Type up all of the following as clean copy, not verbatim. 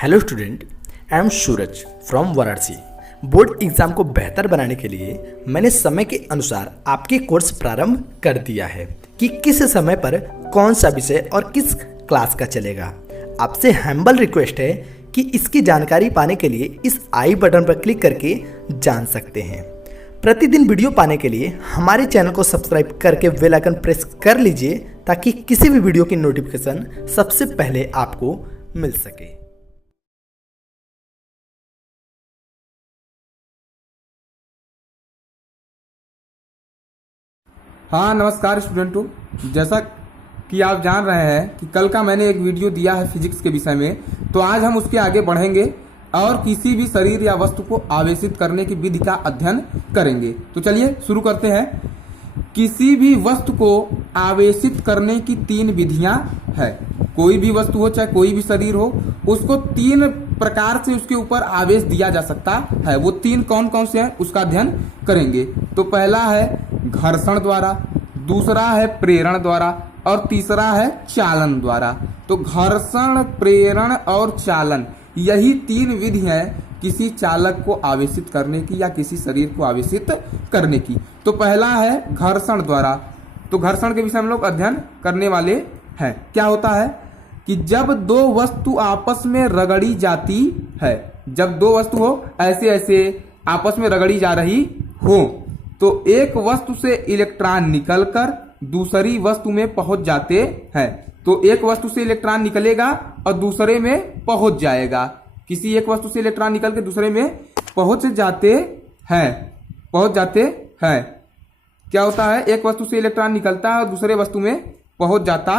Hello student, I am Suraj from Varanasi. Board exam को बेहतर बनाने के लिए मैंने समय के अनुसार आपके कोर्स प्रारंभ कर दिया है कि किस समय पर कौन सा विषय और किस क्लास का चलेगा। आपसे हम्बल रिक्वेस्ट है कि इसकी जानकारी पाने के लिए इस आई बटन पर क्लिक करके जान सकते हैं। प्रतिदिन वीडियो पाने के लिए हमारे चैनल को सब्सक्राइब करके बेल आइकन प्रेस कर लीजिए ताकि किसी भी वीडियो की नोटिफिकेशन सबसे पहले आपको मिल सके। हाँ नमस्कार स्टूडेंटों, जैसा कि आप जान रहे हैं कि कल का मैंने एक वीडियो दिया है फिजिक्स के विषय में, तो आज हम उसके आगे बढ़ेंगे और किसी भी शरीर या वस्तु को आवेशित करने की विधि का अध्ययन करेंगे। तो चलिए शुरू करते हैं। किसी भी वस्तु को आवेशित करने की 3 विधियां है। कोई भी वस्तु हो चाहे कोई भी शरीर हो, उसको 3 प्रकार से उसके ऊपर आवेश दिया जा सकता है। वो 3 कौन कौन से हैं उसका अध्ययन करेंगे। तो पहला है घर्षण द्वारा, दूसरा है प्रेरण द्वारा और तीसरा है चालन द्वारा। तो घर्षण, प्रेरण और चालन, यही 3 विधि हैं किसी चालक को आवेशित करने की या किसी शरीर को आवेशित करने की। तो पहला है घर्षण द्वारा। तो घर्षण के विषय हम लोग अध्ययन करने वाले हैं। क्या होता है कि जब 2 वस्तु आपस में रगड़ी जाती है, जब 2 वस्तु हो ऐसे ऐसे आपस में रगड़ी जा रही हो, तो एक वस्तु से इलेक्ट्रॉन निकलकर दूसरी वस्तु में पहुंच जाते हैं। तो एक वस्तु से इलेक्ट्रॉन निकलेगा और दूसरे में पहुंच जाएगा। किसी एक वस्तु से इलेक्ट्रॉन निकल के दूसरे में पहुंच जाते हैं। क्या होता है, एक वस्तु से इलेक्ट्रॉन निकलता है और दूसरे वस्तु में पहुंच जाता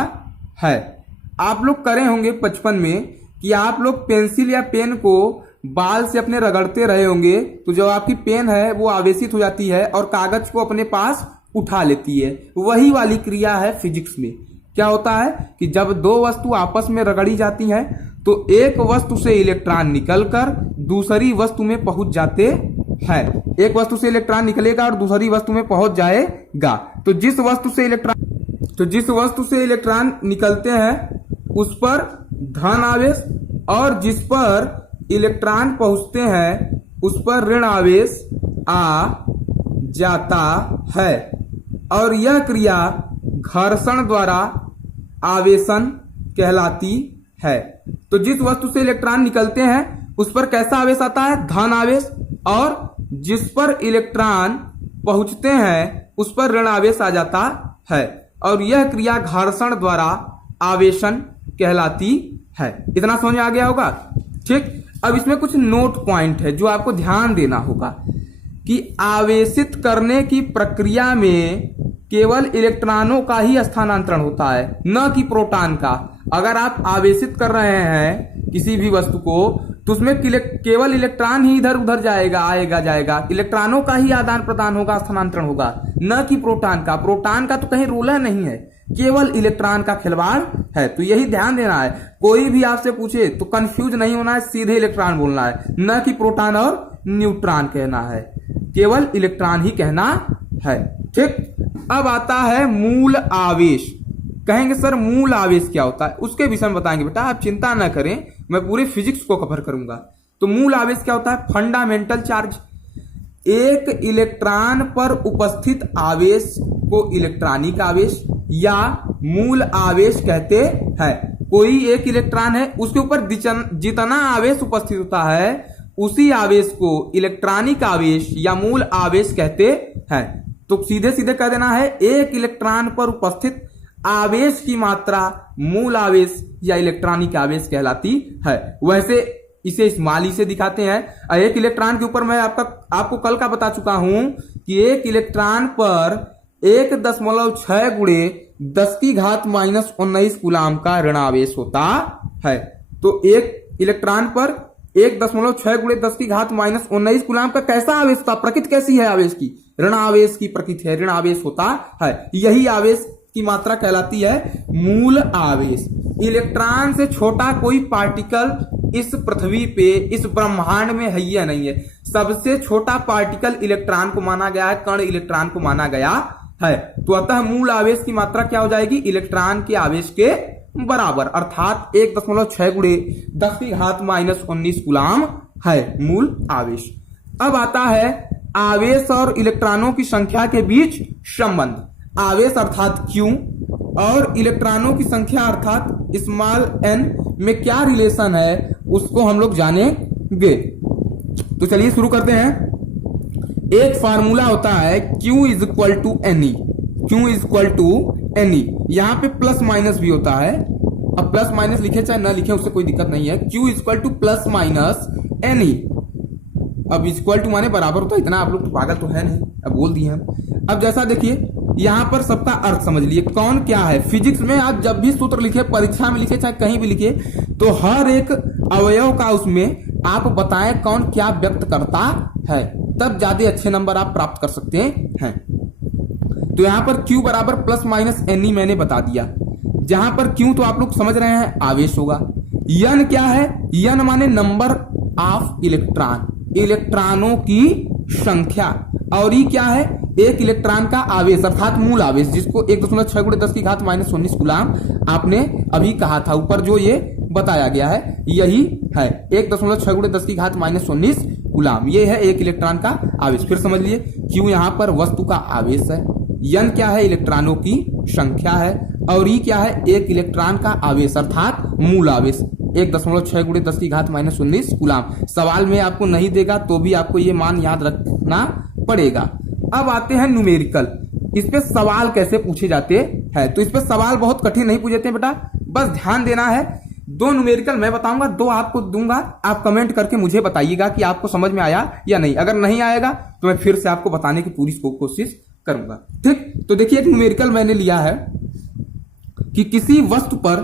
है। आप लोग करे होंगे बचपन में कि आप लोग पेंसिल या पेन को बाल से अपने रगड़ते रहे होंगे, तो जो आपकी पेन है वो आवेशित हो जाती है और कागज को अपने पास उठा लेती है। वही वाली क्रिया है फिजिक्स में। क्या होता है कि जब 2 वस्तु आपस में रगड़ी जाती हैं तो एक वस्तु से इलेक्ट्रॉन निकलकर दूसरी वस्तु में पहुंच जाते हैं। एक वस्तु से इलेक्ट्रॉन निकलेगा और दूसरी वस्तु में पहुंच जाएगा। तो जिस वस्तु से इलेक्ट्रॉन निकलते हैं उस पर धन आवेश और जिस पर इलेक्ट्रॉन पहुंचते हैं उस पर ऋण आवेश आ जाता है। और यह क्रिया घर्षण द्वारा आवेशन कहलाती है। तो जिस वस्तु से इलेक्ट्रॉन निकलते हैं उस पर कैसा आवेश आता है, धन आवेश, और जिस पर इलेक्ट्रॉन पहुंचते हैं उस पर ऋण आवेश आ जाता है। और यह क्रिया घर्षण द्वारा आवेशन कहलाती है। इतना समझ में आ गया होगा? ठीक। अब इसमें कुछ नोट पॉइंट है जो आपको ध्यान देना होगा कि आवेशित करने की प्रक्रिया में केवल इलेक्ट्रॉनों का ही स्थानांतरण होता है, न कि प्रोटॉन का। अगर आप आवेशित कर रहे हैं किसी भी वस्तु को तो उसमें केवल इलेक्ट्रॉन ही इधर उधर जाएगा, आएगा जाएगा। इलेक्ट्रॉनों का ही आदान प्रदान होगा, स्थानांतरण होगा, न कि प्रोटॉन का। प्रोटॉन का तो कहीं रोल नहीं है, केवल इलेक्ट्रॉन का खिलवाड़ है। तो यही ध्यान देना है। कोई भी आपसे पूछे तो कंफ्यूज नहीं होना है, सीधे इलेक्ट्रॉन बोलना है, न कि प्रोटॉन और न्यूट्रॉन कहना है, केवल इलेक्ट्रॉन ही कहना है। ठीक। अब आता है मूल आवेश। कहेंगे सर मूल आवेश क्या होता है, उसके विषय में बताएंगे। बेटा आप चिंता न करें, मैं पूरे फिजिक्स को कवर करूंगा। तो मूल आवेश क्या होता है? Fundamental charge. एक इलेक्ट्रॉन पर उपस्थित आवेश को इलेक्ट्रॉनिक आवेश या मूल आवेश कहते हैं। कोई एक इलेक्ट्रॉन है, उसके ऊपर जितना आवेश उपस्थित होता है उसी आवेश को इलेक्ट्रॉनिक आवेश या मूल आवेश कहते हैं। तो सीधे सीधे कह देना है, एक इलेक्ट्रॉन पर उपस्थित आवेश की मात्रा मूल आवेश या इलेक्ट्रॉनिक आवेश कहलाती है। वैसे इसे इस्माइली से दिखाते हैं। एक इलेक्ट्रॉन के ऊपर मैं आपको कल का बता चुका हूं कि एक इलेक्ट्रॉन पर 1.6 गुणे 10⁻⁻19 कूलाम का ऋण आवेश होता है। तो एक इलेक्ट्रॉन पर 1.6 गुणे 10⁻⁻19 कूलाम का कैसा आवेश होता? प्रकृति कैसी है आवेश की? ऋण आवेश की प्रकृति है, ऋण आवेश होता है। यही आवेश की मात्रा कहलाती है मूल आवेश। इलेक्ट्रॉन से छोटा कोई पार्टिकल इस पृथ्वी पे, इस ब्रह्मांड में है या नहीं है। सबसे छोटा पार्टिकल इलेक्ट्रॉन को माना गया है, कण इलेक्ट्रॉन को माना गया है। तो अतः मूल आवेश की मात्रा क्या हो जाएगी? इलेक्ट्रॉन के आवेश के बराबर, अर्थात 1.6 गुणे 10 की घात माइनस 19 कूलाम है मूल आवेश। अब आता है आवेश और इलेक्ट्रॉनों की संख्या के बीच संबंध। आवेश अर्थात Q और इलेक्ट्रॉनों की संख्या अर्थात स्मॉल n में क्या रिलेशन है उसको हम लोग जानेंगे। तो चलिए शुरू करते हैं। एक फार्मूला होता है Q is equal to NE, Q is equal to NE। यहाँ पे प्लस माइनस भी होता है, अब प्लस माइनस लिखे चाहे ना लिखे उससे कोई दिक्कत नहीं है। Q is equal two plus minus NE। अब इक्वल टू माने बराबर होता है, इतना आप लोग तो पागल तो है नहीं, अब बोल दिए हम। अब जैसा देखिए यहाँ पर सबका अर्थ समझ लिए कौन क्या है। फिजिक्स में आप जब भी सूत्र लिखे, परीक्षा में लिखे चाहे कहीं भी लिखे, तो हर एक अवयव का उसमें आप बताएं कौन क्या व्यक्त करता है, तब ज्यादा अच्छे नंबर आप प्राप्त कर सकते हैं। तो यहाँ पर Q बराबर प्लस माइनस NE मैंने बता दिया। जहां पर Q तो आप लोग समझ रहे हैं आवेश होगा। N क्या है? N माने नंबर ऑफ इलेक्ट्रॉन, इलेक्ट्रॉनों की संख्या। और ये क्या है? एक इलेक्ट्रॉन का आवेश अर्थात मूल आवेश, जिसको 1.6 गुणे 10 की घात माइनस 19 कूलाम आपने अभी कहा था, ऊपर जो ये बताया गया है यही है। 1.6 गुणे 10 की घात माइनस 19 कूलाम, ये है एक इलेक्ट्रॉन का आवेश। फिर समझ लिए Q यहाँ पर वस्तु का आवेश है, N क्या है? इलेक्ट्रॉनों की संख्या है, और E क्या है? एक इलेक्ट्रॉन का आवेश अर्थात मूल आवेश 1.6 गुणे 10 की घात माइनस 19 कूलाम। सवाल में आपको नहीं देगा तो भी आपको ये मान याद रखना पड़ेगा। अब आते हैं न्यूमेरिकल। इस पे सवाल कैसे पूछे जाते हैं, तो इस पे सवाल बहुत कठिन नहीं पूछे जाते बेटा, बस ध्यान देना है। 2 न्यूमेरिकल मैं बताऊंगा, 2 आपको दूंगा, आप कमेंट करके मुझे बताइएगा कि आपको समझ में आया या नहीं। अगर नहीं आएगा तो मैं फिर से आपको बताने की पूरी कोशिश करूंगा, ठीक। तो देखिए एक न्यूमेरिकल मैंने लिया है कि किसी वस्तु पर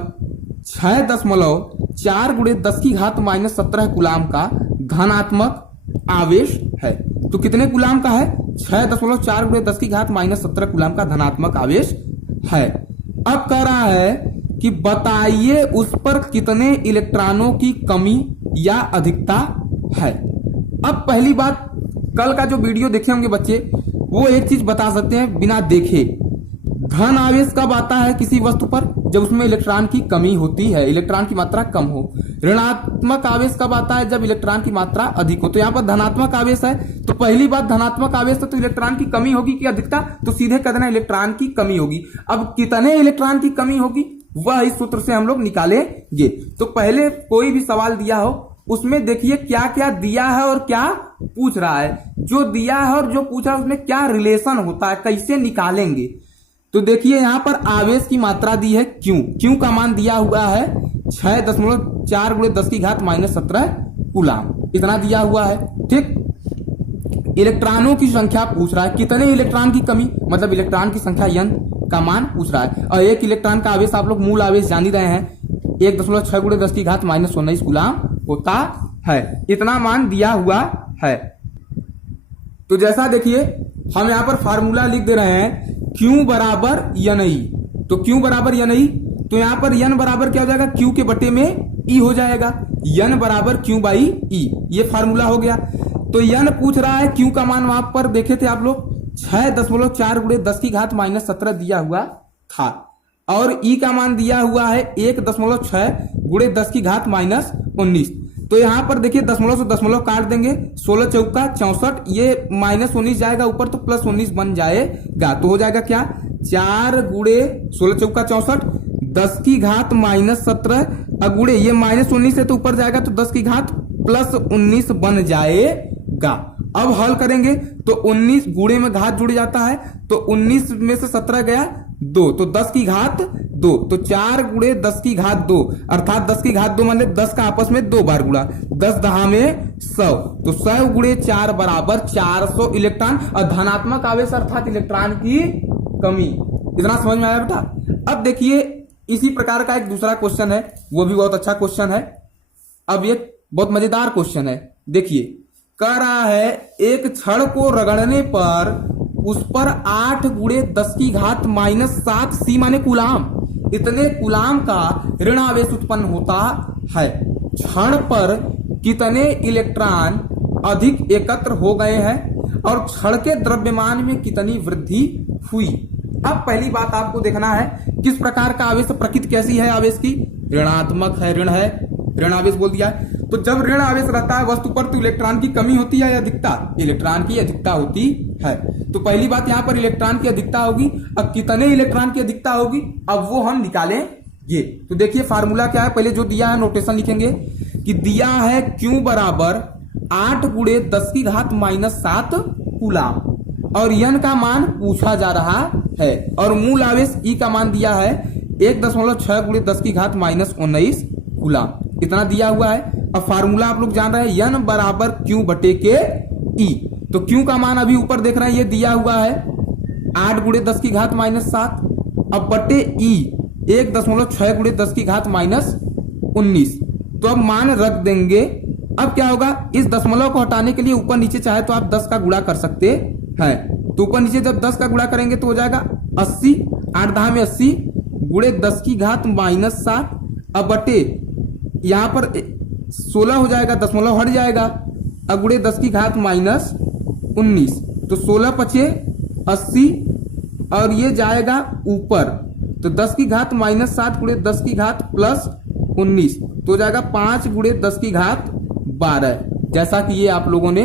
6.4 गुणे 10 की घात माइनस 17 कूलाम का धनात्मक आवेश है। तो कितने कूलाम का है? 6.4 गुणे 10 की घात माइनस 17 कूलाम का धनात्मक आवेश है। अब कह रहा है कि बताइए उस पर कितने इलेक्ट्रॉनों की कमी या अधिकता है। अब पहली बात, कल का जो वीडियो देखे होंगे बच्चे, वो एक चीज बता सकते हैं बिना देखे। धन आवेश कब आता है किसी वस्तु पर? जब उसमें इलेक्ट्रॉन की कमी होती है, इलेक्ट्रॉन की मात्रा कम हो। ऋणात्मक आवेश कब आता है? जब इलेक्ट्रॉन की मात्रा अधिक हो। तो यहाँ पर धनात्मक आवेश है, तो पहली बात धनात्मक आवेश तो इलेक्ट्रॉन की कमी होगी कि अधिकता? तो सीधे कह देना इलेक्ट्रॉन की कमी होगी। अब कितने इलेक्ट्रॉन की कमी होगी वह इस सूत्र से हम लोग निकालेंगे। तो पहले कोई भी सवाल दिया हो उसमें देखिए क्या क्या दिया है और क्या पूछ रहा है। जो दिया है और जो पूछा है उसमें क्या रिलेशन होता है, कैसे निकालेंगे। तो देखिए यहां पर आवेश की मात्रा दी है Q का मान दिया हुआ है 6.4 गुणे 10 की घात माइनस 17 कूलाम, इतना दिया हुआ है, ठीक। इलेक्ट्रॉनों की संख्या पूछ रहा है, कितने इलेक्ट्रॉन की कमी, मतलब इलेक्ट्रॉन की संख्या N का मान पूछ रहा है। और एक इलेक्ट्रॉन का आवेश आप लोग मूल आवेश जान ही रहे हैं, 1.6 गुणे 10 की घात माइनस 19 कूलाम होता है। इतना मान दिया हुआ है। तो जैसा देखिए हम यहां पर फार्मूला लिख दे रहे हैं Q बराबर NE। तो Q बराबर NE, तो यहां पर N बराबर क्या हो जाएगा? Q के बटे में E हो जाएगा। N बराबर Q बाई E, ये फार्मूला हो गया। तो N पूछ रहा है, Q का मान वहां पर देखे थे आप लोग 6.4 गुणे 10 की घात माइनस 17 दिया हुआ था, और E का मान दिया हुआ है 1.6 गुणे 10 की घात माइनस 19। तो यहां पर देखिए दशमलव से दशमलव काट देंगे, 16 चौका 64, ये माइनस 19 जाएगा ऊपर तो प्लस 19 बन जाएगा। तो हो जाएगा क्या? 4 गुणे 16 चौका 64, 10 की घात माइनस 17 अगुड़े ये माइनस 19 है तो ऊपर जाएगा तो 10 की घात प्लस 19 बन जाएगा। अब हल करेंगे तो 19 गुणे में घात जुड़ जाता है, तो 19 में से 17 गया 2, तो 10 की घात 2, तो 4 गुणे 10 की घात 2, अर्थात 10 की घात 2 मतलब 10 का आपस में 2 बार गुणा, 10 दहा में 100, तो 100 गुणे 4 बराबर 400 इलेक्ट्रॉन। और धनात्मक आवेश अर्थात इलेक्ट्रॉन की कमी। इतना समझ में आया बेटा? अब देखिए इसी प्रकार का एक दूसरा क्वेश्चन है, वो भी बहुत अच्छा क्वेश्चन है। अब ये बहुत मजेदार क्वेश्चन है, देखिए कह रहा है एक छड़ को रगड़ने पर उस पर 8 गुणे 10 की घात माइनस 7 C माने कूलाम, इतने कूलाम का ऋण आवेश उत्पन्न होता है। छड़ पर कितने इलेक्ट्रॉन अधिक एकत्र हो गए हैं और छड़ के द्रव्यमान में कितनी वृद्धि हुई। अब पहली बात आपको देखना है किस प्रकार का आवेश, प्रकृति कैसी है आवेश की, ऋणात्मक है, ऋण है, ऋण आवेश बोल दिया है। तो जब ऋण आवेश रहता है वस्तु पर तो इलेक्ट्रॉन की कमी होती है या अधिकता, इलेक्ट्रॉन की अधिकता होती है। तो पहली बात यहाँ पर इलेक्ट्रॉन की अधिकता होगी। अब कितने इलेक्ट्रॉन की अधिकता होगी अब वो हम निकालेंगे। तो देखिए फार्मूला क्या है, पहले जो दिया है नोटेशन लिखेंगे कि दिया है Q बराबर 8 गुणे 10 की घात -7 कूलाम और N का मान पूछा जा रहा है और मूल आवेश E का मान दिया है 1.6 गुणे 10 की घात -19 कूलाम, इतना दिया हुआ है। अब फार्मूला आप लोग जान रहे हैं N बराबर Q बटे के E। तो Q का मान अभी ऊपर देख रहे हैं ये दिया हुआ है 8 गुणे 10 की घात -7, अब बटे E 1.6 गुणे 10 की घात -19। तो अब मान रख देंगे। अब क्या होगा, इस दशमलव को हटाने के लिए ऊपर नीचे चाहे तो आप 10 का गुणा कर सकते हैं। तो ऊपर नीचे जब 10 का गुणा करेंगे तो हो जाएगा 80, 8 दहा में 80 गुणे 10 की घात -7, अब बटे यहाँ पर 16 हो जाएगा, दशमलव हट जाएगा, अब गुणे 10 की घात -19। तो 16 पचे 80 और ये जाएगा ऊपर, तो 10 की घात -7 गुणे 10 की घात +19 तो हो जाएगा 5 गुणे 10 की घात 12, जैसा कि ये आप लोगों ने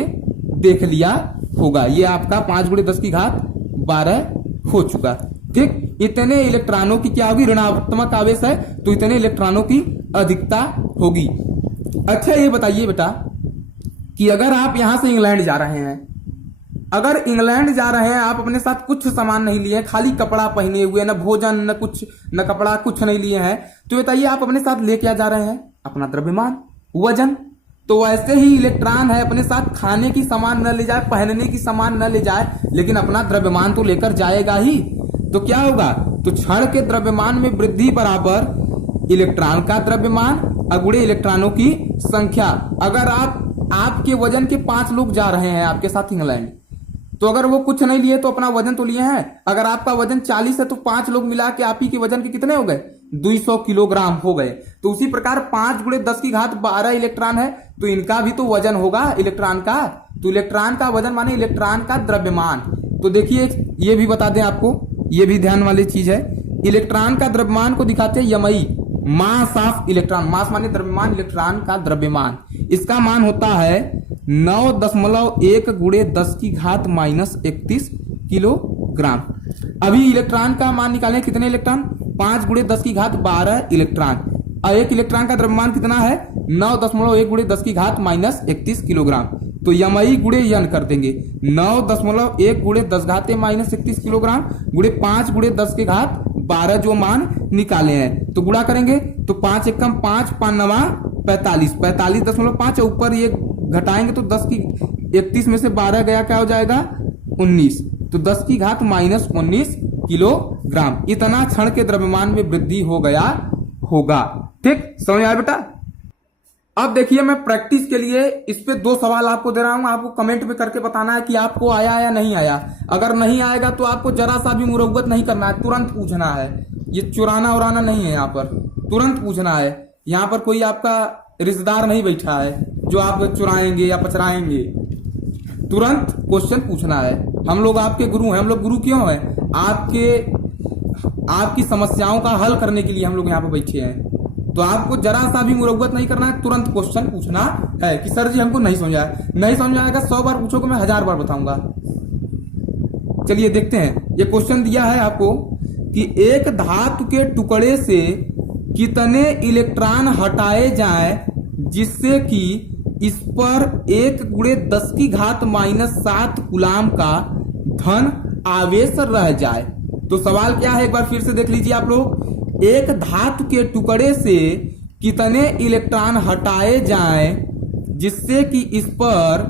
देख लिया होगा। ये आपका 5 गुणे 10 की घात 12 हो चुका। ठीक, इतने इलेक्ट्रॉनों की क्या होगी, ऋणात्मक आवेश है तो इतने इलेक्ट्रॉनों की अधिकता होगी। अच्छा ये बताइए बेटा कि अगर आप यहां से इंग्लैंड जा रहे हैं, अगर इंग्लैंड जा रहे हैं, आप अपने साथ कुछ सामान नहीं लिए, खाली कपड़ा पहने हुए, न भोजन न कुछ न कपड़ा कुछ नहीं लिए हैं, तो बताइए आप अपने साथ ले क्या जा रहे हैं, अपना द्रव्यमान, वजन। तो वैसे ही इलेक्ट्रॉन है, अपने साथ खाने की सामान न ले जाए, पहनने की सामान न ले जाए, लेकिन अपना द्रव्यमान तो लेकर जाएगा ही। तो क्या होगा, तो क्षण के द्रव्यमान में वृद्धि बराबर इलेक्ट्रॉन का द्रव्यमान अगुणे इलेक्ट्रॉनों की संख्या। अगर आपके वजन के 5 लोग जा रहे हैं आपके साथ इंग्लैंड, तो अगर वो कुछ नहीं लिए तो अपना वजन तो लिए हैं। अगर आपका वजन 40 है तो 5 लोग मिला के आप ही के वजन के कितने हो गए, 200 किलोग्राम हो गए। तो उसी प्रकार 5 गुणे 10 की घात 12 इलेक्ट्रॉन है तो इनका भी तो वजन होगा इलेक्ट्रॉन का। तो इलेक्ट्रॉन का वजन माने इलेक्ट्रॉन का द्रव्यमान। तो देखिए ये भी बता दें आपको, ये भी ध्यान वाली चीज है, इलेक्ट्रॉन का द्रव्यमान को दिखाते हैं यमई, मास ऑफ इलेक्ट्रॉन, मास माने द्रव्यमान, इलेक्ट्रॉन का द्रव्यमान, इसका मान होता है 9.1 गुणे 10 की घात -31 किलोग्राम। अभी इलेक्ट्रॉन का मान निकालें, कितने इलेक्ट्रॉन, 5 गुणे 10 की घात 12 इलेक्ट्रॉन। और एक इलेक्ट्रॉन का द्रव्यमान कितना है, 9.1 गुणे 10 की घात -31 किलोग्राम। तो यमई गुणे यन कर देंगे, 9.1 गुणे 10 घाते -31 किलोग्राम गुणे 5 गुणे 10 के घात 12 जो मान निकाले हैं, तो गुणा करेंगे तो 5 एकम 5, 5 नवा 45, 45.5, ऊपर ये घटाएंगे तो 10 की 31 में से 12 गया, क्या हो जाएगा 19, तो 10 की घात -19 किलोग्राम। इतना क्षण के द्रव्यमान में वृद्धि हो गया होगा। ठीक, समझ आया बेटा। अब देखिए मैं प्रैक्टिस के लिए इस पे 2 सवाल आपको दे रहा हूं, आपको कमेंट में करके बताना है कि आपको आया या नहीं आया। अगर नहीं आएगा तो आपको जरा सा भी मुरव्वत नहीं करना है, तुरंत पूछना है। ये चुराना उराना नहीं है, यहाँ पर तुरंत पूछना है। यहाँ पर कोई आपका रिश्तेदार नहीं बैठा है जो आप चुराएंगे या पचराएंगे, तुरंत क्वेश्चन पूछना है। हम लोग आपके गुरु हैं। हम लोग गुरु क्यों हैं, आपकी समस्याओं का हल करने के लिए हम लोग यहाँ पर बैठे हैं। तो आपको जरा सा भी मुरव्वत नहीं करना है, तुरंत क्वेश्चन पूछना है कि सर जी हमको नहीं समझा, नहीं समझ आएगा 100 बार पूछोगे, मैं 1000 बार बताऊंगा। चलिए देखते हैं, ये क्वेश्चन दिया है आपको कि एक धातु के टुकड़े से कितने इलेक्ट्रॉन हटाए जाएं जिससे कि इस पर 1 गुणे 10 की घात -7 कूलाम का धन आवेश रह जाए। तो सवाल क्या है, एक बार फिर से देख लीजिए आप लोग। एक धातु के टुकड़े से कितने इलेक्ट्रॉन हटाए जाएं जिससे कि इस पर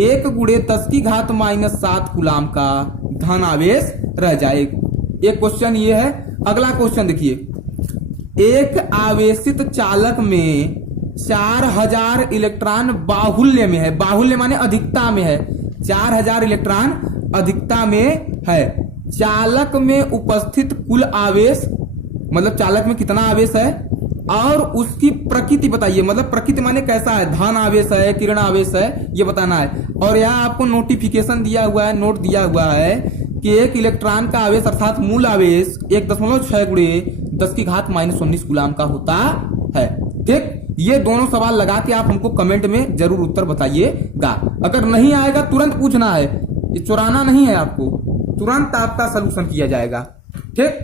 1 गुणे 10 की घात -7 कूलाम का धन आवेश रह जाए। एक क्वेश्चन ये है। अगला क्वेश्चन देखिए, एक आवेशित चालक में 4000 इलेक्ट्रॉन बाहुल्य में है, बाहुल्य माने अधिकता में है, 4000 इलेक्ट्रॉन अधिकता में है। चालक में उपस्थित कुल आवेश, मतलब चालक में कितना आवेश है, और उसकी प्रकृति बताइए, मतलब प्रकृति माने कैसा है, धन आवेश है, किरण आवेश है, ये बताना है। और यहाँ आपको नोटिफिकेशन दिया हुआ है, नोट दिया हुआ है कि एक इलेक्ट्रॉन का आवेश अर्थात मूल आवेश 1.6 गुणे 10 की घात -19 कूलाम का होता है। ठीक, ये दोनों सवाल लगा के आप हमको कमेंट में जरूर उत्तर बताइएगा। अगर नहीं आएगा तुरंत पूछना है, ये चुराना नहीं है आपको, तुरंत आपका सलूशन किया जाएगा। ठीक,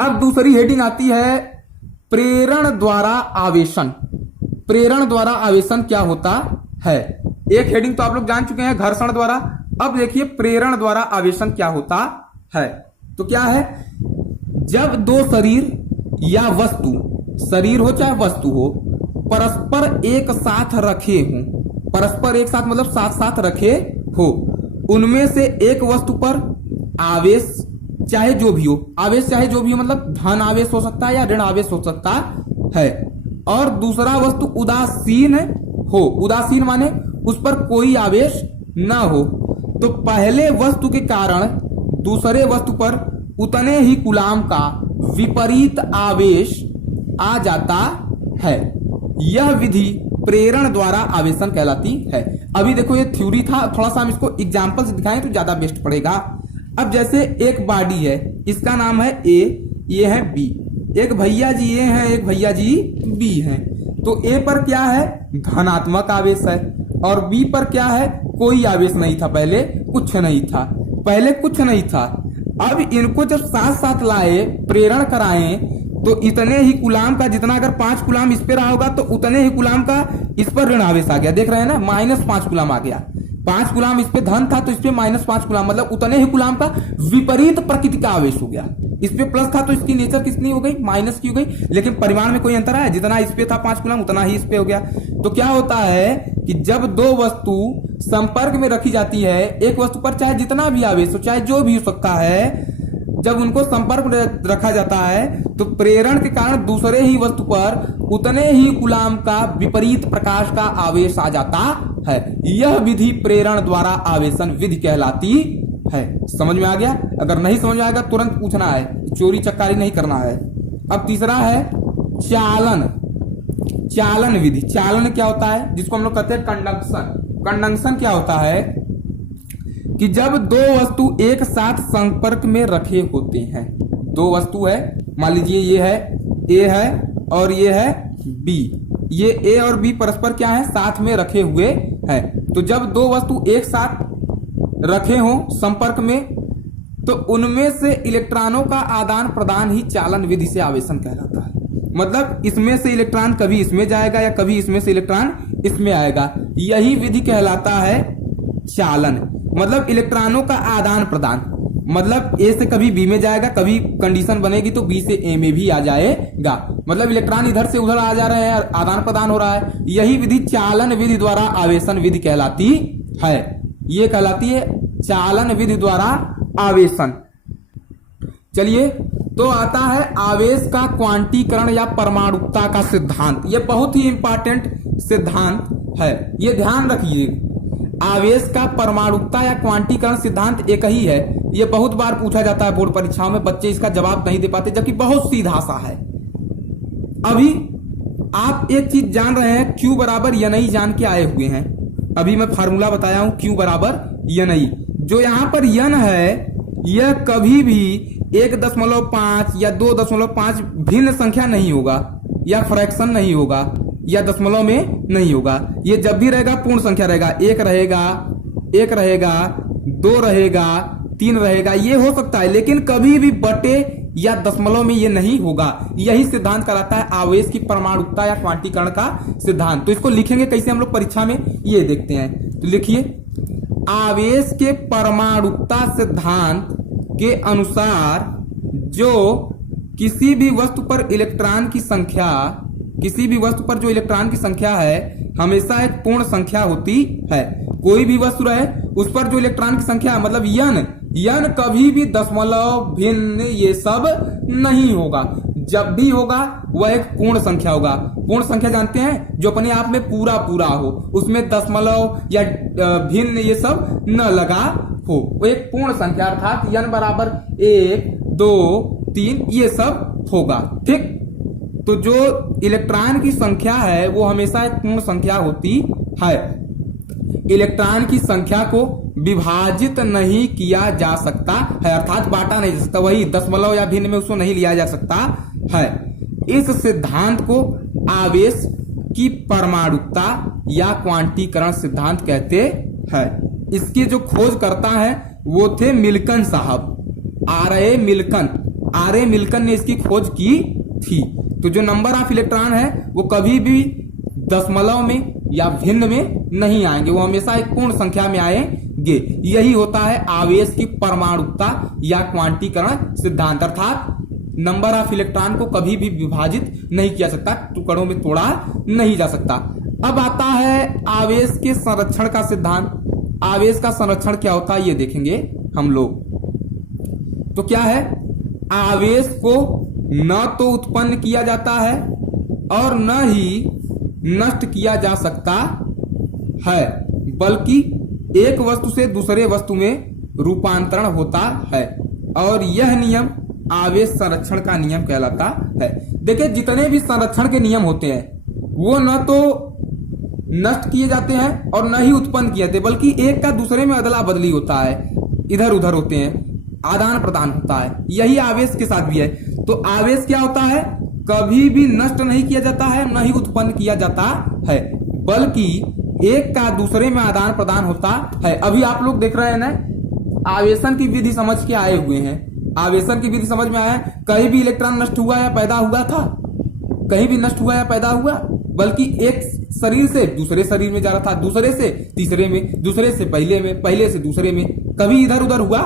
अब दूसरी हेडिंग आती है प्रेरण द्वारा आवेशन। प्रेरण द्वारा आवेशन क्या होता है? एक हेडिंग तो आप लोग जान चुके हैं घर्षण द्वारा, अब देखिए प्रेरण द्वारा आवेशन क्या होता है। तो क्या है, जब दो शरीर या वस्तु, शरीर हो चाहे वस्तु हो, परस्पर एक साथ रखे हों, परस्पर एक साथ मतलब साथ साथ रखे हो, उनमें से एक वस्तु पर आवेश चाहे जो भी हो, आवेश चाहे जो भी हो मतलब धन आवेश हो सकता है या ऋण आवेश हो सकता है, और दूसरा वस्तु उदासीन हो, उदासीन माने उस पर कोई आवेश ना हो, तो पहले वस्तु के कारण दूसरे वस्तु पर उतने ही कूलाम का विपरीत आवेश आ जाता है। यह विधि प्रेरण द्वारा आवेशन कहलाती है। अभी देखो ये थ्योरी था, थोड़ा सा हम इसको एग्जांपल से दिखाएं तो ज्यादा बेस्ट पड़ेगा। अब जैसे एक बॉडी है, इसका नाम है ए, ये है बी, एक भैया जी ए हैं, एक भैया जी बी हैं, तो ए पर क्या है, धनात्मक आवेश है, और बी पर क्या है, कोई आवेश नहीं था, पहले कुछ नहीं था, पहले कुछ नहीं था। अब इनको जब साथ साथ लाए, प्रेरण कराएं, तो इतने ही कूलाम का, जितना अगर 5 कूलाम इस पे रहा होगा तो उतने ही कूलाम का इस पर ऋण आवेश आ गया, देख रहे हैं ना, -5 कूलाम आ गया। 5 कूलाम इस पे धन था तो इस पे -5 कूलाम, मतलब उतने ही कूलाम का विपरीत प्रकृति का आवेश हो गया। इस पे प्लस था तो इसकी नेचर कितनी हो गई, माइनस की हो गई, लेकिन परिमाण में कोई अंतर है, जितना इस पे था 5 कूलाम उतना ही इस पे हो गया। तो क्या होता है कि जब दो वस्तु संपर्क में रखी जाती है, एक वस्तु पर चाहे जितना भी आवेश हो, चाहे जो भी हो सकता है, जब उनको संपर्क में रखा जाता है तो प्रेरण के कारण दूसरे ही वस्तु पर उतने ही कूलाम का विपरीत प्रकाश का आवेश आ जाता है। यह विधि प्रेरण द्वारा आवेशन विधि कहलाती है। समझ में आ गया? अगर नहीं समझ में आएगा तुरंत पूछना है, चोरी चक्कारी नहीं करना है। अब तीसरा है चालन। चालन विधि, चालन क्या होता है, जिसको हम लोग कहते हैं कंडक्शन। कंडक्शन क्या होता है कि जब दो वस्तु एक साथ संपर्क में रखे होते हैं, दो वस्तु है, मान लीजिए ये है ए है और ये है बी, ये ए और बी परस्पर क्या है, साथ में रखे हुए हैं। तो जब दो वस्तु एक साथ रखे हों संपर्क में, तो उनमें से इलेक्ट्रॉनों का आदान प्रदान ही चालन विधि से आवेशन कहलाता है। मतलब इसमें से इलेक्ट्रॉन कभी इसमें जाएगा या कभी इसमें से इलेक्ट्रॉन इसमें आएगा, यही विधि कहलाता है चालन। मतलब इलेक्ट्रॉनों का आदान प्रदान, मतलब ए से कभी बी में जाएगा, कभी कंडीशन बनेगी तो बी से ए में भी आ जाएगा, मतलब इलेक्ट्रॉन इधर से उधर आ जा रहे हैं, आदान प्रदान हो रहा है। यही विधि चालन विधि द्वारा आवेशन विधि कहलाती है। ये कहलाती है चालन विधि द्वारा आवेशन। चलिए, तो आता है आवेश का क्वांटीकरण या परमाणुकता का सिद्धांत। ये बहुत ही इंपॉर्टेंट सिद्धांत है, ये ध्यान रखिए। आवेश का परमाणुकता या क्वांटीकरण सिद्धांत एक ही है, ये बहुत बार पूछा जाता है बोर्ड परीक्षाओं में, बच्चे इसका जवाब नहीं दे पाते, जबकि बहुत सीधा सा है। अभी आप एक चीज जान रहे हैं, Q बराबर यनई जान के आए हुए हैं। अभी मैं फार्मूला बताया हूं, Q बराबर यनई। जो यहां पर यन है, यह कभी भी 1.5 या 2.5 भिन्न संख्या नहीं होगा, या फ्रैक्शन नहीं होगा, या दशमलव में नहीं होगा। ये जब भी रहेगा पूर्ण संख्या रहेगा, 1 रहेगा, 1 रहेगा, 2 रहेगा, 3 रहेगा, ये हो सकता है, लेकिन कभी भी बटे या दशमलव में ये नहीं होगा। यही सिद्धांत कहलाता है आवेश की परमाणुकता या क्वांटीकरण का सिद्धांत। तो इसको लिखेंगे कैसे हम लोग परीक्षा में, ये देखते हैं। तो लिखिए, आवेश के परमाणुकता सिद्धांत के अनुसार जो किसी भी वस्तु पर इलेक्ट्रॉन की संख्या, किसी भी वस्तु पर जो इलेक्ट्रॉन की संख्या है हमेशा एक पूर्ण संख्या होती है। कोई भी वस्तु रहे उस पर जो इलेक्ट्रॉन की संख्या मतलब यन कभी भी दशमलव भिन्न ये सब नहीं होगा। जब भी होगा वह एक पूर्ण संख्या होगा। पूर्ण संख्या जानते हैं, जो अपने आप में पूरा पूरा हो, उसमें दशमलव या भिन्न ये सब न लगा हो, वो एक पूर्ण संख्या अर्थात n बराबर 1, 2, 3 ये सब होगा। ठीक, तो जो इलेक्ट्रॉन की संख्या है वो हमेशा एक पूर्ण संख्या होती है। इलेक्ट्रॉन की संख्या को विभाजित नहीं किया जा सकता है, अर्थात बांटा नहीं जा सकता, वही दशमलव या भिन्न में उसको नहीं लिया जा सकता है। इस सिद्धांत को आवेश की परमाणुकता या क्वांटीकरण सिद्धांत कहते हैं। इसकी जो खोज करता है वो थे मिल्कन साहब, आर.ए. मिल्कन ने इसकी खोज की थी। तो जो नंबर ऑफ इलेक्ट्रॉन है वो कभी भी दशमलव में या भिन्न में नहीं आएंगे, वो हमेशा एक पूर्ण संख्या में आएंगे। यही होता है आवेश की परमाणुकता या क्वांटीकरण सिद्धांत, अर्थात नंबर ऑफ इलेक्ट्रॉन को कभी भी विभाजित नहीं किया सकता, टुकड़ों में तोड़ा नहीं जा सकता। अब आता है आवेश के संरक्षण का सिद्धांत। आवेश का संरक्षण क्या होता है ये देखेंगे हम लोग। तो क्या है, आवेश को न तो उत्पन्न किया जाता है और न ही नष्ट किया जा सकता है, बल्कि एक वस्तु से दूसरे वस्तु में रूपांतरण होता है, और यह नियम आवेश संरक्षण का नियम कहलाता है। देखिए, जितने भी संरक्षण के नियम होते हैं वो न तो नष्ट किए जाते हैं और न ही उत्पन्न किए जाते, बल्कि एक का दूसरे में अदला बदली होता है, इधर उधर होते हैं, आदान प्रदान होता है। यही आवेश के साथ भी है। तो आवेश क्या होता है, कभी भी नष्ट नहीं किया जाता है, न ही उत्पन्न किया जाता है, बल्कि एक का दूसरे में आदान प्रदान होता है। अभी आप लोग देख रहे हैं ना, आवेशन की विधि समझ के आए हुए हैं। आवेशन की विधि समझ में आया, कहीं भी इलेक्ट्रॉन नष्ट हुआ या पैदा हुआ था, कहीं भी नष्ट हुआ या पैदा हुआ, बल्कि एक शरीर से दूसरे शरीर में जा रहा था, दूसरे से तीसरे में, दूसरे से पहले में, पहले से दूसरे में, कभी इधर उधर हुआ।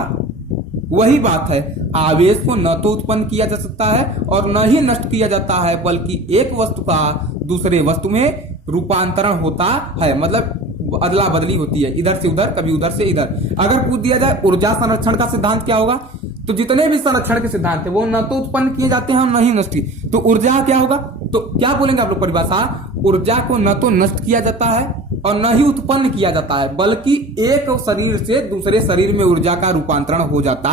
वही बात है, आवेश को न तो उत्पन्न किया जा सकता है और न ही नष्ट किया जाता है, बल्कि एक वस्तु का दूसरे वस्तु में रूपांतरण होता है, मतलब अदला बदली होती है, इधर से उधर, कभी उधर से इधर। अगर पूछ दिया जाए ऊर्जा संरक्षण का सिद्धांत क्या होगा, तो जितने भी संरक्षण के सिद्धांत है वो न तो उत्पन्न किए जाते हैं और न ही नष्ट किए। तो ऊर्जा क्या होगा, तो क्या बोलेंगे आप लोग परिभाषा, ऊर्जा को न तो नष्ट किया जाता है और न ही उत्पन्न किया जाता है, बल्कि एक शरीर से दूसरे शरीर में ऊर्जा का रूपांतरण हो जाता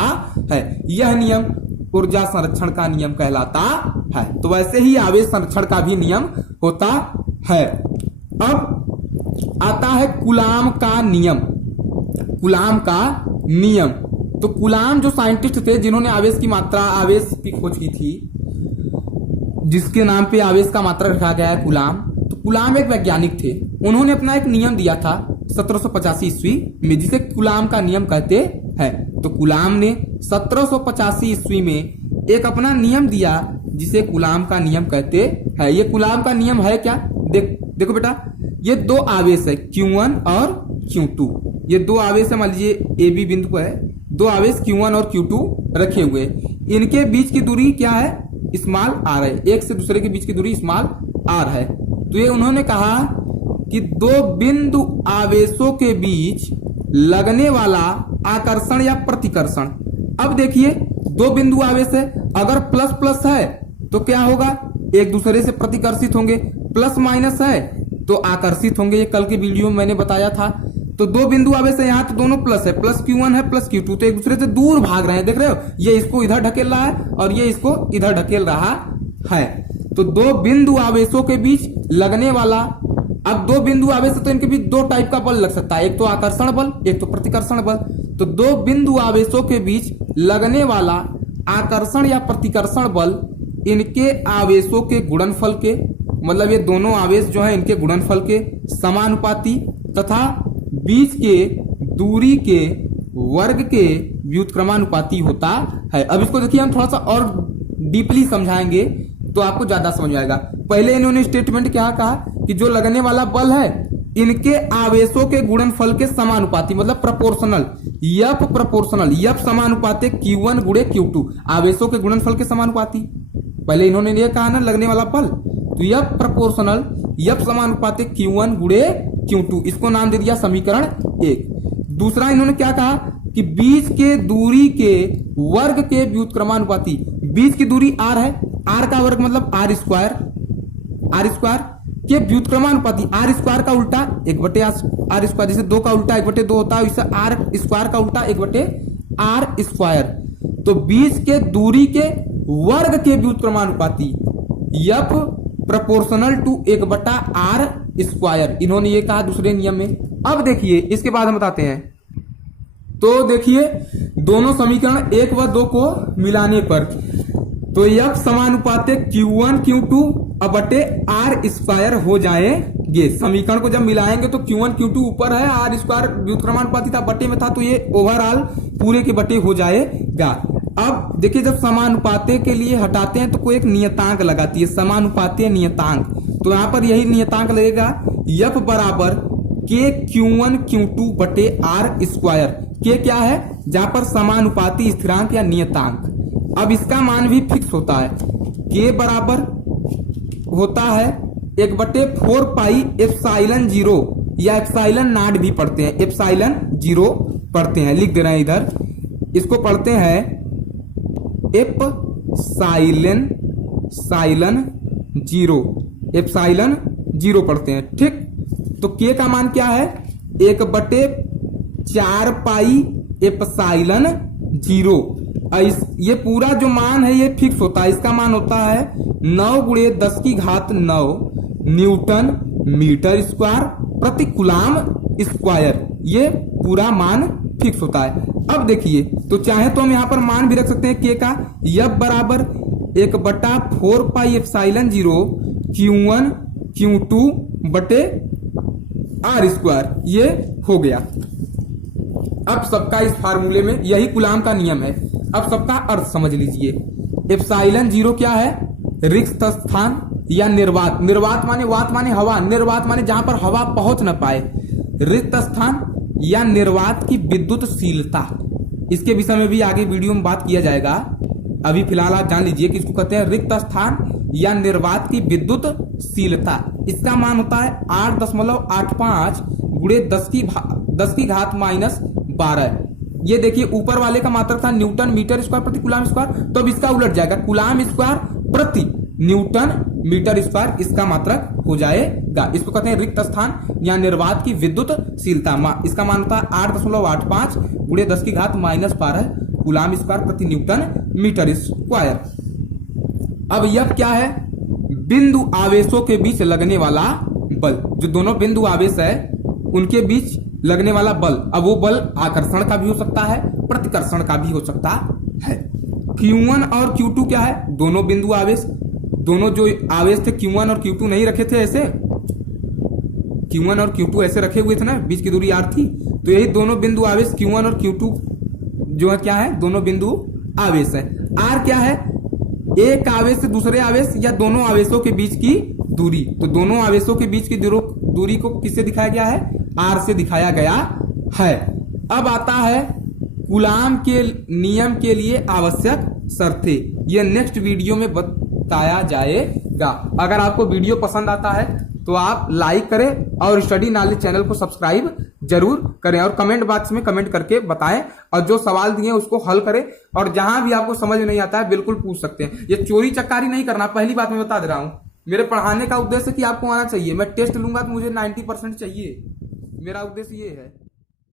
है। यह नियम ऊर्जा संरक्षण का नियम कहलाता है। तो वैसे ही आवेश संरक्षण का भी नियम होता है। अब आता है कूलाम का नियम। कूलाम का नियम, तो कूलाम जो साइंटिस्ट थे जिन्होंने आवेश की मात्रा, आवेश की खोज की थी, जिसके नाम पे आवेश का मात्रा रखा गया है कूलाम, तो कूलाम एक वैज्ञानिक थे। उन्होंने अपना एक नियम दिया था 1785 ईस्वी में, जिसे कूलाम का नियम कहते हैं। तो कूलाम ने 1785 ईस्वी में एक अपना नियम दिया जिसे कूलाम का नियम कहते हैं। ये कूलाम का नियम है क्या, देखो बेटा, ये दो आवेश है Q1 और Q2। ये दो आवेश है, मान लीजिए ए बी बिंदु पर है, दो आवेश Q1 और Q2 रखे हुए, इनके बीच की दूरी क्या है, स्मॉल r है, एक से दूसरे के बीच की दूरी स्मॉल r है। तो ये उन्होंने कहा कि दो बिंदु आवेशों के बीच लगने वाला आकर्षण या प्रतिकर्षण। अब देखिए, दो बिंदु आवेश है, अगर प्लस प्लस है तो क्या होगा, एक दूसरे से प्रतिकर्षित होंगे, प्लस माइनस है तो आकर्षित होंगे। ये कल के वीडियो में मैंने बताया था। तो दो बिंदु आवेश है, यहाँ तो दोनों प्लस है, प्लस Q1 है प्लस Q2, तो एक दूसरे से दूर भाग रहे हैं, देख रहे हो, ये इसको इधर ढकेल रहा है और ये इसको इधर ढकेल रहा है। तो दो बिंदु आवेशों के बीच लगने वाला, अब दो बिंदु आवेश है तो इनके बीच दो टाइप का बल लग सकता है, एक तो आकर्षण बल, एक तो प्रतिकर्षण बल। तो दो बिंदु आवेशों के बीच लगने वाला आकर्षण या प्रतिकर्षण बल इनके आवेशों के गुणनफल के, मतलब ये दोनों आवेश जो है इनके गुणनफल के समानुपाती तथा बीच के दूरी के वर्ग के व्युत्क्रमानुपाती होता है। अब इसको देखिए, हम थोड़ा सा और डीपली समझाएंगे तो आपको ज्यादा समझ आएगा। पहले इन्होंने स्टेटमेंट क्या कहा कि जो लगने वाला बल है इनके आवेशों के गुणनफल के समानुपाती, मतलब प्रोपोर्शनल, यफ प्रोपोर्शनल, यफ समानुपाती Q1 गुणे Q2, आवेशों के गुणनफल के समानुपाती। पहले इन्होंने ये कहा ना लगने वाला बल, तो यफ प्रोपोर्शनल, यफ समानुपाती Q1 गुणे Q2, इसको नाम दे दिया समीकरण 1। दूसरा इन्होंने क्या कहा कि बीच के दूरी के वर्ग के व्युत्क्रमानुपाती, बीच की दूरी r है, r का वर्ग मतलब r स्क्वायर, r स्क्वायर के व्युत्क्रमानुपाती, r स्क्वायर का उल्टा 1/r स्क्वायर, जैसे 2 का उल्टा 1/2 होता है, वैसे r स्क्वायर का उल्टा 1/r स्क्वायर। तो बीच के दूरी के वर्ग के व्युत्क्रमानुपाती f proportional to 1/r square, इन्होंने ये कहा दूसरे नियम में। अब देखिए इसके बाद हम बताते हैं। तो देखिए दोनों समीकरण 1 व 2 को मिलाने पर तो F समानुपाते Q1 Q2 अब बटे R स्क्वायर हो जाएंगे। समीकरण को जब मिलाएंगे तो Q1 Q2 ऊपर है, R स्क्वायर व्युत्क्रमानुपाती था, बटे में था, तो ये ओवरऑल पूरे के बटे हो जाएगा। अब देखिए जब समानुपाते के लिए हटाते हैं तो कोई एक नियतांक लगाती है, समानुपातीय नियतांक। तो यहां पर यही नियतांक लगेगा F बराबर K Q1 Q2 बटे R स्क्वायर। K क्या है? जहां पर समानुपाती स्थिरांक या नियतांक। अब इसका मान भी फिक्स होता है। K बराबर होता है 1/4 पाई एप्सिलॉन 0 या एप्सिलॉन नॉट भी पढ़ते हैं, एप्सिलॉन 0 पढ़ते हैं, लिख दे रहे हैं इधर, इसको पढ़ते हैं एप्सिलॉन 0 पढ़ते हैं, ठीक। तो K का मान क्या है? 1/4 पाई एप्सिलॉन 0। ये पूरा जो मान है ये फिक्स होता है। इसका मान होता है 9 × 10⁹ न्यूटन मीटर स्क्वायर प्रति कूलाम स्क्वायर। ये पूरा मान फिक्स होता है। अब देखिए तो चाहे तो हम यहां पर मान भी रख सकते हैं K का। F बराबर 1/4 पाई एप्सिलॉन 0 Q1 Q2 बटे R स्क्वायर, ये हो गया। अब सबका इस फार्मूले में यही कूलाम का नियम है। अब सबका अर्थ समझ लीजिए। एप्सिलॉन 0 क्या है? रिक्त स्थान या निर्वात। निर्वात माने वात माने हवा, निर्वात माने जहां पर हवा पहुंच न पाए। रिक्त स्थान या निर्वात की विद्युतशीलता, इसके विषय में भी आगे वीडियो में बात किया जाएगा। अभी फिलहाल आप जान लीजिए कि इसको कहते हैं रिक्त स्थान या निर्वात की विद्युतशीलता। इसका मान होता है 8.85 × 10⁻12। ये देखिए ऊपर वाले का मात्रक था न्यूटन मीटर स्क्वायर प्रति कूलाम स्क्वायर, तो अब इसका उलट जाएगा, कूलाम स्क्वायर प्रति न्यूटन मीटर स्क्वायर इसका मात्रक हो जाएगा। इसको कहते हैं रिक्त स्थान या निर्वात की विद्युतशीलता। इसका मान होता है 8.85 × 10⁻12 कूलाम स्क्वायर प्रति न्यूटन मीटर स्क्वायर। अब यह क्या है? बिंदु आवेशों के बीच लगने वाला बल। जो दोनों बिंदु आवेश है उनके बीच लगने वाला बल। अब वो बल आकर्षण का भी हो सकता है, प्रतिकर्षण का भी हो सकता है। Q1 और Q2 क्या है? दोनों बिंदु आवेश। दोनों जो आवेश थे Q1 और Q2 नहीं रखे थे ऐसे, Q1 और Q2 ऐसे रखे हुए थे ना, बीच की दूरी R थी। तो यही दोनों बिंदु आवेश Q1 और Q2 जो है क्या है? दोनों बिंदु आवेश है। R क्या है? एक आवेश से दूसरे आवेश या दोनों आवेशों के बीच की दूरी। तो दोनों आवेशों के बीच की दूरी को किससे दिखाया गया है? R से दिखाया गया है। अब आता है कूलाम के नियम के लिए आवश्यक शर्तें। यह नेक्स्ट वीडियो में बताया जाएगा। अगर आपको वीडियो पसंद आता है तो आप लाइक करें और स्टडी नॉलेज चैनल को सब्सक्राइब जरूर करें और कमेंट बॉक्स में कमेंट करके बताएं और जो सवाल दिए उसको हल करें। और जहां भी आपको समझ नहीं आता है बिल्कुल पूछ सकते हैं। ये चोरी चक्कारी नहीं करना, पहली बात मैं बता दे रहा हूं। मेरे पढ़ाने का उद्देश्य कि आपको आना चाहिए। मैं टेस्ट लूंगा तो मुझे 90% चाहिए, मेरा उद्देश्य ये है।